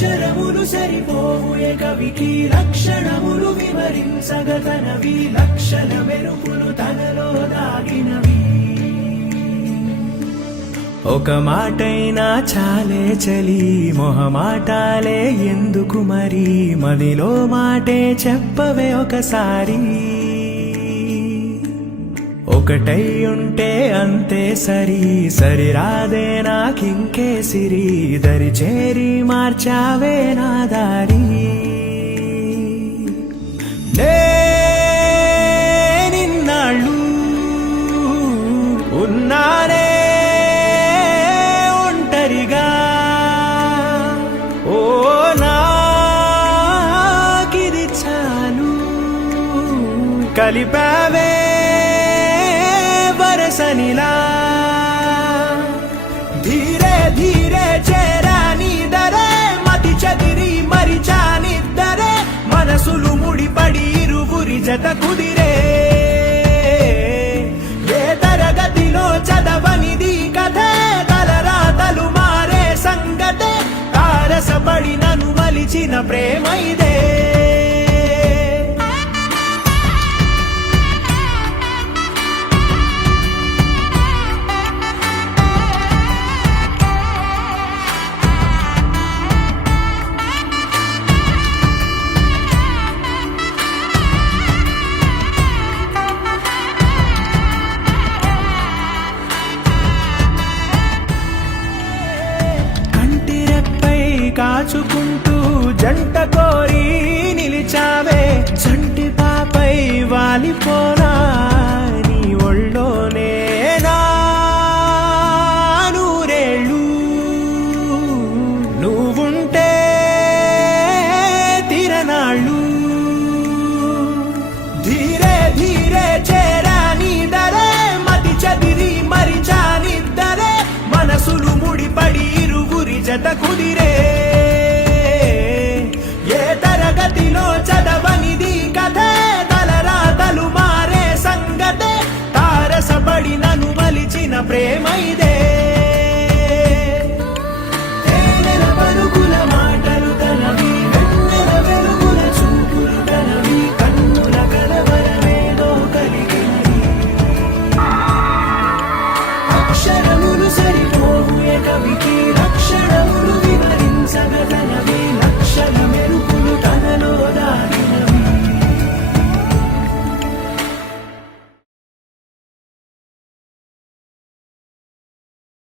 అక్షరములు సరిపోవు ఏ కవికి లక్షణములు వివరించగ తనవి లక్షణ మెరుపులు తనలో దాగినవి ఒక మాటైనా చాలే చలి మొహమాటాలే ఎందుకు మరి మదిలో మాటే చెప్పవే ఒకసారి ఒకటై ఉంటే అంతే సరి సరిరాదే నాకింకే సిరి దరి చేరి మార్చావే నా దారి నిన్నాళ్ళు ఉన్నానే ఒంటరిగా ఓ నాకిది చాలు కలిపావే వరసనిలా ధీరే ధీరే చేరాని దరే మతి చదిరి మరిచానిద్దరే మనసులు ముడిపడి ఇరువురి జత కుదిరే ఏ తరగతిలో చదవనిది కథే తలరాతలు మారే సంగతే తారసపడి నన్ను మలిచిన ప్రేమ ఇదే కాచుకుంటూ జంట కోరి నిలిచావే చంటి పాపై వాలిపోనా నీ ఒళ్ళోనే నా నూరేళ్ళు నువ్వుంటే తిరనాళ్ళు ధీరే ధీరే చేరాని దరే మతి చదిరి మరిచానిద్దరే మనసులు ముడిపడి ఇరువురి జత కుదిరే ఏ తరగతిలో చదవనిది కథే తలరాతలు మారే సంగతే తారసపడి నన్ను మలిచిన ప్రేమ ఇదే